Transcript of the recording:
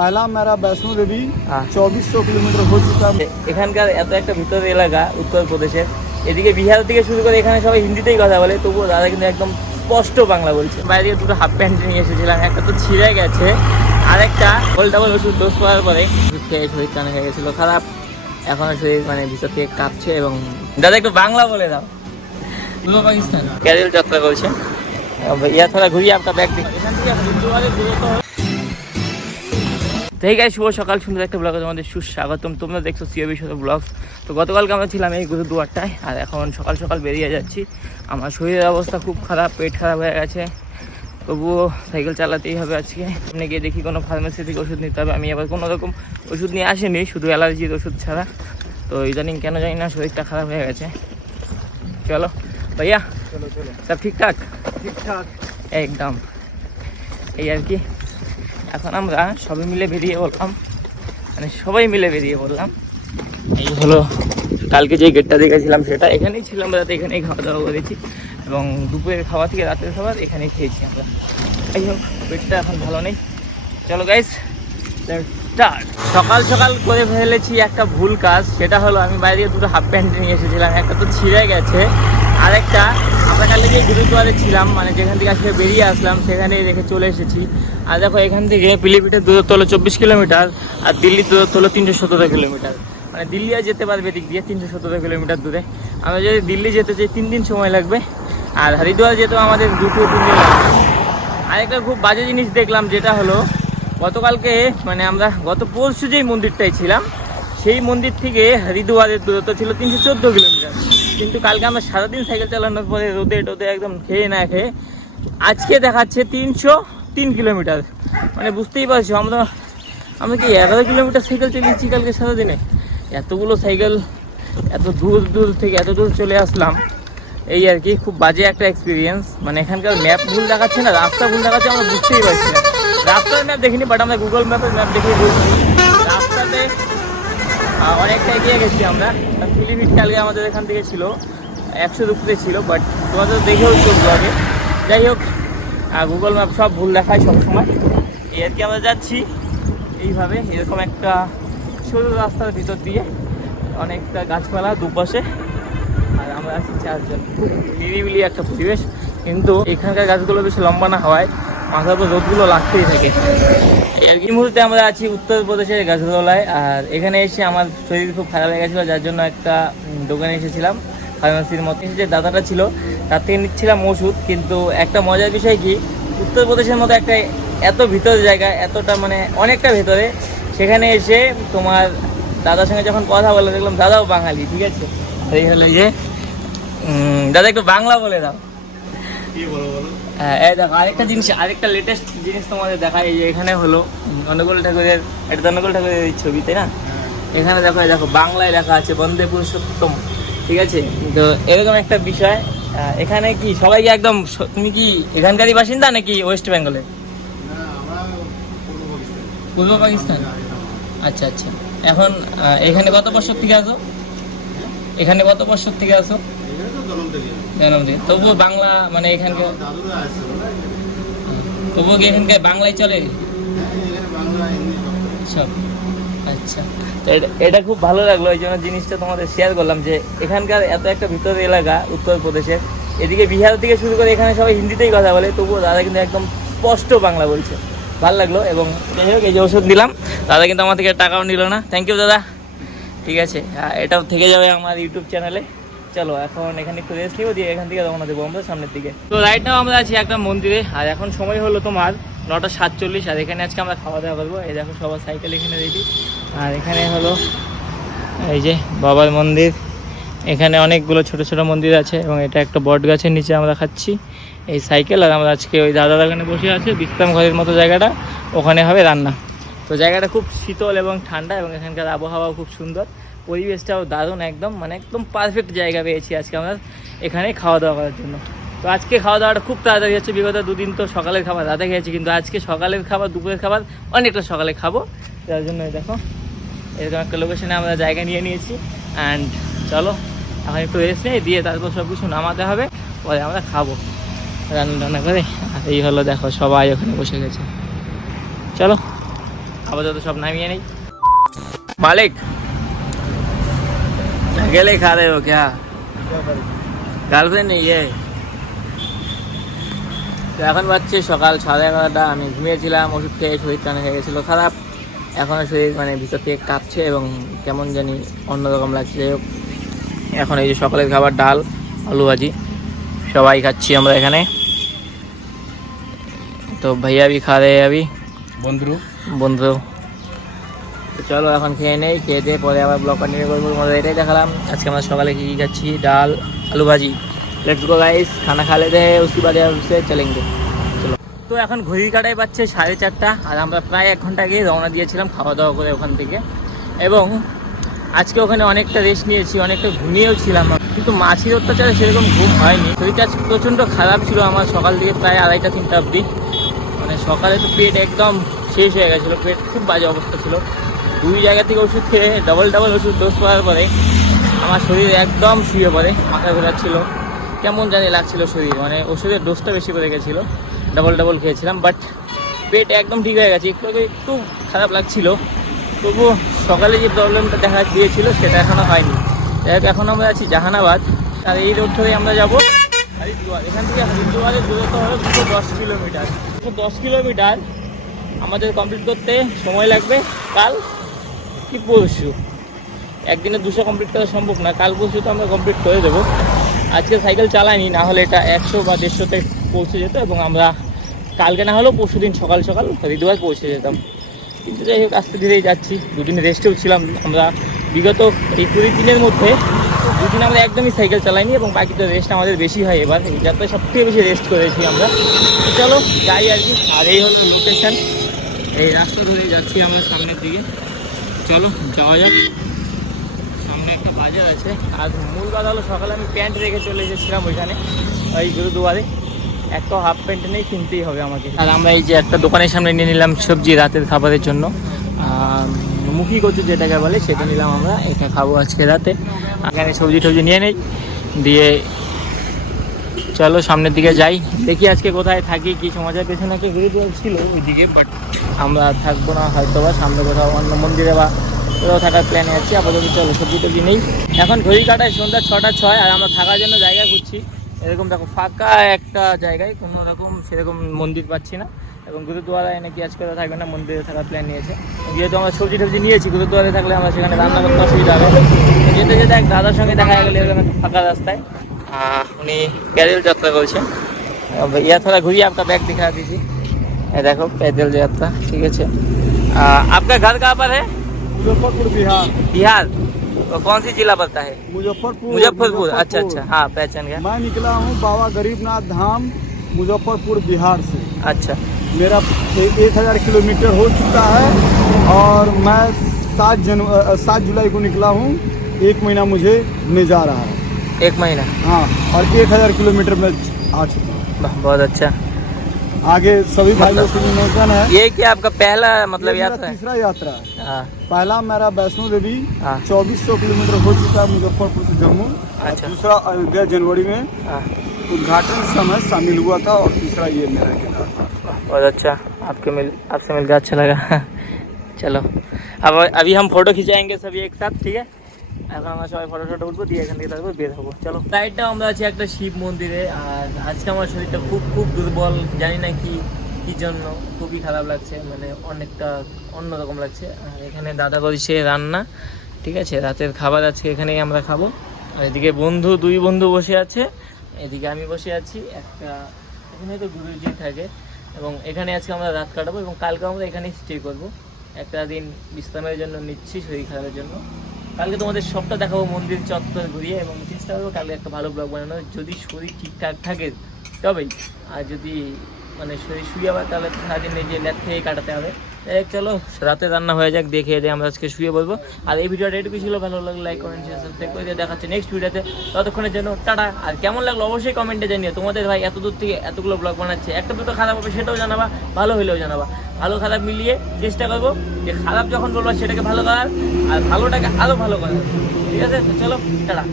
पहला मेरा वैष्णो देवी 2400 किलोमीटर हो चुका है। এখানকার এত একটা ভিতরের এলাকা উত্তরপ্রদেশের, এদিকে বিহার থেকে শুরু করে এখানে সবাই হিন্দিতেই কথা বলে, তবুও দাদা কিন্তু একদম স্পষ্ট বাংলা বলছে। বাইরে থেকে দুটো হাফ প্যান্ট নিয়ে এসেছিলাম, একটা তো ছিঁড়ে গেছে, আরেকটা ডাবল ওষুধ ডোজ করার পরে খেয়ে শরীর টানে হয়ে গেছিলো খারাপ। এখনো শরীর মানে ভিতর থেকে কাঁপছে। এবং দাদা একটু বাংলা বলে দাও। পূর্ব পাকিস্তান ক্যাজুয়াল যাত্রা করছে। ইয়া থোড়া ঘুরিয়ে আপনার ব্যাগ দিন। এখান থেকে এই গাইস, শুভ সকাল, সুন্দর একটা ব্লগে তোমাদের সুস্বাগতম। তোমরা দেখছো সিওবি শত ব্লগস। তো গতকালকে আমরা ছিলাম এই গুরুদুয়ারটায়, আর এখন সকাল সকাল বেরিয়ে যাচ্ছি। আমার শরীরের অবস্থা খুব খারাপ, পেট খারাপ হয়ে গেছে, তবুও সাইকেল চালাতেই হবে আজকে। সামনে গিয়ে দেখি কোনো ফার্মেসি থেকে ওষুধ নিতে হবে। আমি আবার কোনো রকম ওষুধ নিয়ে আসিনি, শুধু অ্যালার্জির ওষুধ ছাড়া। তো ইদানিং কেন জানি না শরীরটা খারাপ হয়ে গেছে। চলো ভাইয়া, चलो चलो সব ঠিকঠাক? ठीक ठाक। একদম এই আর কি। এখন আমরা সবাই মিলে বেরিয়ে বললাম, মানে সবাই মিলে বেরিয়ে বললাম। এই হলো কালকে যে গেটটা দেখেছিলাম সেটা, এখানেই ছিলাম রাতে, এখানেই খাওয়া দাওয়া করেছি। এবং দুপুরের খাওয়া থেকে রাতের খাবার এখানেই খেয়েছি আমরা। যাই হোক, পেটটা এখন ভালো নেই। চলো গাইস, স্টার্ট। সকাল সকাল করে ফেলেছি একটা ভুল কাজ, সেটা হলো আমি বাইরে থেকে দুটো হাফ প্যান্ট নিয়ে এসেছিলাম, একটা তো ছিঁড়ে গেছে, আরেকটা আমরা কালকে যে গুরুদুয়ারে ছিলাম, মানে যেখান থেকে আজকে বেরিয়ে আসলাম সেখানেই রেখে চলে এসেছি। আর দেখো, এখান থেকে পিলিভিটের দূরত্ব হলো 24 কিলোমিটার, আর দিল্লির দূরত্ব হলো 317 কিলোমিটার। মানে দিল্লি আর যেতে পারবে দিক দিয়ে 317 কিলোমিটার দূরে। আমরা যদি দিল্লি যেতে চাই 3 দিন সময় লাগবে, আর হরিদ্বার যেতেও আমাদের 2-3 দিন লাগবে। আরেকটা খুব বাজে জিনিস দেখলাম, যেটা হলো গতকালকে মানে আমরা গত পরশু যেই মন্দিরটায় ছিলাম, সেই মন্দির থেকে হরিদ্বারের দূরত্ব ছিল 314 কিলোমিটার। কিন্তু কালকে আমরা সারাদিন সাইকেল চালানোর পরে রোদে টোদে একদম খেয়ে না খেয়ে আজকে দেখাচ্ছে 303 কিলোমিটার। মানে বুঝতেই পারছো, আমরা কি 11 কিলোমিটার সাইকেল চালিয়েছি কালকে সারাদিনে। এতগুলো সাইকেল এত দূর থেকে এত দূর চলে আসলাম, এই আর কি। খুব বাজে একটা এক্সপিরিয়েন্স। মানে এখানকার ম্যাপ ভুল দেখাচ্ছে না, রাস্তা ভুল দেখাচ্ছে, আমরা বুঝতেই পারছি না। রাস্তার ম্যাপ দেখিনি, বাট আমরা গুগল ম্যাপের ম্যাপ দেখে বুঝছি রাস্তাতে অনেকটা এগিয়ে গেছি আমরা। পিলিভিট কালকে আমাদের এখান থেকে ছিল 100 উপরে ছিল, বাট তোমাদের দেখেও চোখ ব্লগে। যাই হোক, গুগল ম্যাপ সব ভুল দেখায় সবসময়। এই আর কি, আমরা যাচ্ছি এইভাবে, এরকম একটা সরু রাস্তার ভিতর দিয়ে, অনেকটা গাছপালা দুপাশে, আর আমরা আছি 4 জন। খুব নিরিবিলি একটা পরিবেশ, কিন্তু এখানকার গাছগুলো বেশি লম্বা না হওয়ায় মাথার উপর রোদগুলো লাগতেই থাকে। এই মুহূর্তে আমরা আছি উত্তরপ্রদেশের গাছতলায়, আর এখানে এসে আমার শরীর খুব খারাপ হয়ে গেছিলো, যার জন্য একটা দোকানে এসেছিলাম ফার্মেসির মতো। যে দাদাটা ছিল তার থেকে নিচ্ছিলাম ওষুধ। কিন্তু একটা মজার বিষয় কি, উত্তরপ্রদেশের মতো একটা এত ভিতরের জায়গা, এতটা মানে অনেকটা ভেতরে, সেখানে এসে তোমার দাদার সঙ্গে যখন কথা বলে দেখলাম দাদাও বাঙালি, ঠিক আছে। এই হলো যে দাদা একটু বাংলা বলে দাও। হ্যাঁ, এই দেখো আরেকটা জিনিস, আরেকটা লেটেস্ট জিনিস তোমাদের দেখা। এই যে এখানে হলো অনুকূল ঠাকুরের, এটা অনুকূল ঠাকুরের ছবি, তাই না? এখানে দেখো, দেখো বাংলায় লেখা আছে বন্দে পুরুষোত্তম, ঠিক আছে। তো এরকম একটা বিষয়। এখানে কি সবাই একদম, তুমি কি এখানকারই বাসিন্দা নাকি ওয়েস্ট বেঙ্গলের? পূর্ব পাকিস্তান। আচ্ছা আচ্ছা। এখন এখানে কত বছর থেকে আসো? এখানে কত বছর থেকে আসো? তবুও বাংলা মানে এখানকার, তবুও কি এখানকার বাংলায় চলে সব? আচ্ছা, তো এটা খুব ভালো লাগলো, এই জন্য জিনিসটা তোমাদের শেয়ার করলাম, যে এখানকার এত একটা ভিতরের এলাকা উত্তরপ্রদেশের, এদিকে বিহার থেকে শুরু করে এখানে সবাই হিন্দিতেই কথা বলে, তবুও দাদা কিন্তু একদম স্পষ্ট বাংলা বলছে। ভালো লাগলো। এবং যাই হোক, এই যে ওষুধ দিলাম, দাদা কিন্তু আমার থেকে টাকাও নিল না। থ্যাংক ইউ দাদা, ঠিক আছে। এটাও থেকে যাবে আমার ইউটিউব চ্যানেলে। চলো এখন এখানে একটু রেস্ট নিব, দিয়ে এখান থেকে রওনা দেবো আমরা সামনের দিকে। তো রাইট নাও আমরা আছি একটা মন্দিরে, আর এখন সময় হলো তোমার 9:47, আর এখানে আজকে আমরা খাওয়া দাওয়া করবো। এই দেখো সবার সাইকেল এখানে রেডি, আর এখানে হলো এই যে বাবার মন্দির। এখানে অনেকগুলো ছোট ছোট মন্দির আছে, এবং এটা একটা বট গাছের নিচে আমরা খাচ্ছি এই সাইকেল। আর আমরা আজকে ওই দাদার ওখানে বসে আছে, বিশ্রাম ঘরের মতো জায়গাটা, ওখানে হবে রান্না। তো জায়গাটা খুব শীতল এবং ঠান্ডা, এবং এখানকার আবহাওয়াও খুব সুন্দর, পরিবেশটাও দারুণ, একদম মানে একদম পারফেক্ট জায়গা পেয়েছি আজকে আমরা এখানে খাওয়া দাওয়া করার জন্য। তো আজকে খাওয়া দাওয়াটা খুব তাড়াতাড়ি হচ্ছে। বিগত 2 দিন তো সকালের খাবার রাতে খেয়েছি, কিন্তু আজকে সকালের খাবার দুপুরের খাবার অনেকটা সকালে খাবো, যার জন্য দেখো এরকম একটা লোকেশনে আমরা জায়গা নিয়ে নিয়েছি। অ্যান্ড চলো এখন একটু রেস্ট নেই, দিয়ে তারপর সব কিছু নামাতে হবে, পরে আমরা খাবো রান্না টান্না করে। আর এই হলো দেখো সবাই ওখানে বসে গেছে। চলো আপাতত সব নামিয়ে নেই। मालिक अकेले खा रहे हो क्या? গার্লফ্রেন্ড নেই ये? তো এখন বাজছে সকাল 11:30। আমি ঘুমিয়েছিলাম, ওষুধ খেয়ে শরীর টানে হয়ে গেছিলো খারাপ। এখনও শরীর মানে ভিতর থেকে কাঁপছে এবং কেমন জানি অন্যরকম লাগছে। যাই হোক, এখন এই যে সকালের খাবার ডাল আলু ভাজি সবাই খাচ্ছি আমরা এখানে। তো भैया भी खा रहे हैं अभी, বন্ধু। তো চলো এখন খেয়ে নেই, খেয়ে দিয়ে পরে আবার ব্লগ কন্টিনিউ করবো। তোমাদের এটাই দেখালাম আজকে আমরা সকালে কী খাচ্ছি, ডাল আলু ভাজি। लेट्स गो गाइस, खाना खा लेते हैं, उसके बाद से चलेंगे। চলো। তো এখন ঘড়ির কাটায় পাচ্ছে 4:30, আর আমরা প্রায় 1 ঘন্টা আগে রওনা দিয়েছিলাম খাওয়া দাওয়া করে ওখান থেকে। এবং আজকে ওখানে অনেকটা রেস্ট নিয়েছি, অনেকটা ঘুমিয়েও ছিলাম, কিন্তু মাছির অত্যাচারে সেরকম ঘুম হয়নি। শরীরটা আজ প্রচণ্ড খারাপ ছিল আমার সকাল থেকে প্রায় 2:30-3টা অবধি। মানে সকালে তো পেট একদম শেষ হয়ে গেছিলো, পেট খুব বাজে অবস্থা ছিল। 2 জায়গা থেকে ওষুধ খেয়ে ডাবল ওষুধ ডোজ করার পরে আমার শরীর একদম শুয়ে পড়ে, মাথা ঘোরাচ্ছিল, কেমন জানি লাগছিল শরীর। মানে ওষুধের ডোজটা বেশি করে গেছিলো, ডাবল খেয়েছিলাম, বাট পেট একদম ঠিক হয়ে গেছে। একটু খারাপ লাগছিল, তবুও সকালে যে প্রবলেমটা দেখা দিয়েছিল সেটা এখনও হয়নি। যাই হোক, এখন আমরা আছি জাহানাবাদ, আর এই রোড ধরেই আমরা যাবো হরিদ্বার। এখান থেকে হরিদ্বারের দূরত্ব হলো 210 কিলোমিটার। 210 কিলোমিটার আমাদের কমপ্লিট করতে সময় লাগবে কাল কি পরশু। একদিনে 200 কমপ্লিট করা সম্ভব না, কাল পরশু তো আমরা কমপ্লিট করে দেবো। আজকে সাইকেল চালাইনি, না হলে এটা 100 বা 150-তে পৌঁছে যেত এবং আমরা কালকে না হলেও পরশু দিন সকাল হরিদ্বার পৌঁছে যেতাম। কিন্তু যাই হোক, আস্তে ধীরেই যাচ্ছি। 2 দিন রেস্টেও ছিলাম আমরা। বিগত এই 20 দিনের মধ্যে 2 দিন আমরা একদমই সাইকেল চালাইনি এবং বাকি তো রেস্ট আমাদের বেশি হয়। এবার এই যাত্রায় সবথেকে বেশি রেস্ট করেছি আমরা। তো চলো যাই আর কি। আর এই হলো লোকেশান, এই রাস্তা ধরে যাচ্ছি আমরা সামনের দিকে। চলো যাওয়া যাক। সামনে একটা বাজার আছে, আর মূল কথা হলো সকালে আমি প্যান্ট রেখে চলে এসেছিলাম ওইখানে, ওই গুরুদুয়ারে। একটা হাফ প্যান্ট নেই, কিনতেই হবে আমাকে। আর আমরা এই যে একটা দোকানের সামনে নিয়ে নিলাম সবজি রাতের খাবারের জন্য। মুখি কচু যেটাকে বলে সেটা নিলাম আমরা, এটা খাবো আজকে রাতে। এখানে সবজি টবজি নিয়ে নেই, দিয়ে চলো সামনের দিকে যাই। দেখি আজকে কোথায় থাকি, কি সমাজের পেছনে একটা গুরুদুয়ার ছিল ওইদিকে, বাট আমরা থাকবো না হয়তো, বা সামনে কোথাও অন্য মন্দিরে বা কোথাও থাকার প্ল্যানে আছি। আপাতত চলো সবজি টবজি নেই। এখন ঘড়ি কাটায় সন্ধ্যা 6:06, আর আমরা থাকার জন্য জায়গা খুঁজছি। এরকম দেখো ফাঁকা একটা জায়গায় কোনো রকম সেরকম মন্দির পাচ্ছি না, এবং গুরুদুয়ারায় নাকি আজকে থাকবে না, মন্দিরে থাকার প্ল্যান নিয়েছে। যেহেতু আমরা সবজি টবজি নিয়েছি, গুরুদুয়ারে থাকলে আমরা সেখানে রান্না করতে অসুবিধা হবে। যেতে যেতে এক দাদার সঙ্গে দেখা গেলে এরকম একটা ফাঁকা রাস্তায়, উনি पैदल যাত্রা করছেন। भैया थोड़ा घूरिए, आपका बैग दिखा दीजिए। ये देखो पैदल यात्रा, ठीक है। आपका घर कहाँ पर है? मुजफ्फरपुर बिहार। तो कौन सी जिला पड़ता है? मुजफ्फरपुर। अच्छा, हाँ पहचान गया। मैं निकला हूँ बाबा गरीबनाथ धाम मुजफ्फरपुर बिहार से। अच्छा, मेरा 1000 किलोमीटर हो चुका है, और मैं 7 जुलाई को निकला हूँ। 1 महीना मुझे होने जा रहा है। 1 महीना? हाँ, और 1000 किलोमीटर में आ चुका हूँ। बहुत अच्छा। आगे सभी भाइयों से निमंत्रण है। ये क्या आपका पहला मतलब यात्रा है? तीसरा यात्रा है। हाँ। पहला मेरा वैष्णो देवी हाँ। 2400 किलोमीटर हो चुका है मुजफ्फरपुर से जम्मू। अच्छा। दूसरा अयोध्या जनवरी में हाँ। उद्घाटन समय शामिल हुआ था, और तीसरा ये मेरा केदारनाथ। बहुत अच्छा, आपसे मिलकर अच्छा लगा। चलो अब अभी हम फोटो खिंचाएंगे सभी एक साथ, ठीक है। এখন আমরা সবাই ফটো টটো উঠবো, দিয়ে এখান থেকে তারপর বের হবো। চলো, সাইডটা আমরা আছি একটা শিব মন্দিরে। আর আজকে আমার শরীরটা খুব দুর্বল, জানি না কি জন্য, খুবই খারাপ লাগছে, মানে অনেকটা অন্যরকম লাগছে। আর এখানে দাদা করছে রান্না, ঠিক আছে, রাতের খাবার আজকে এখানেই আমরা খাবো। আর এদিকে দুই বন্ধু বসে আছে, এদিকে আমি বসে আছি। এখানে তো গুরুজি থাকে, এবং এখানে আজকে আমরা রাত কাটাবো, এবং কালকে আমরা এখানেই স্টে করবো। একটা দিন বিশ্রামের জন্য নিচ্ছি, শরীর খারাপের জন্য। কালকে তোমাদের সবটা দেখাবো মন্দির চত্বর ঘুরিয়ে, এবং চেষ্টা করবো কালকে একটা ভালো ব্লগ বানানো, যদি শরীর ঠিকঠাক থাকে তবেই। আর যদি মানে শরীর শুয়ে আবার, তাহলে সারাদিন এই যে ল্যাদ খেয়ে কাটাতে হবে। চলো রাতে রান্না হয়ে যাক, দেখে দিয়ে আমরা আজকে শুয়ে বলবো। আর এই ভিডিওটা এটুকু ছিল, ভালো লাগলে লাইক কমেন্ট শেয়ার সাবস্ক্রাইব করে দিয়ে দেখাচ্ছে নেক্সট ভিডিওতে। ততক্ষণের জন্য টাটা। আর কেমন লাগলো অবশ্যই কমেন্টে জানিও। তোমাদের ভাই এত দূর থেকে এতগুলো ব্লগ বানাচ্ছে, একটা দুটো খারাপ হবে সেটাও জানাবা, ভালো হলেও জানাবা। ভালো খারাপ মিলিয়ে চেষ্টা করবো যে খারাপ যখন বলবো সেটাকে ভালো করার, আর ভালোটাকে আরও ভালো করার, ঠিক আছে। তো চলো টাটা।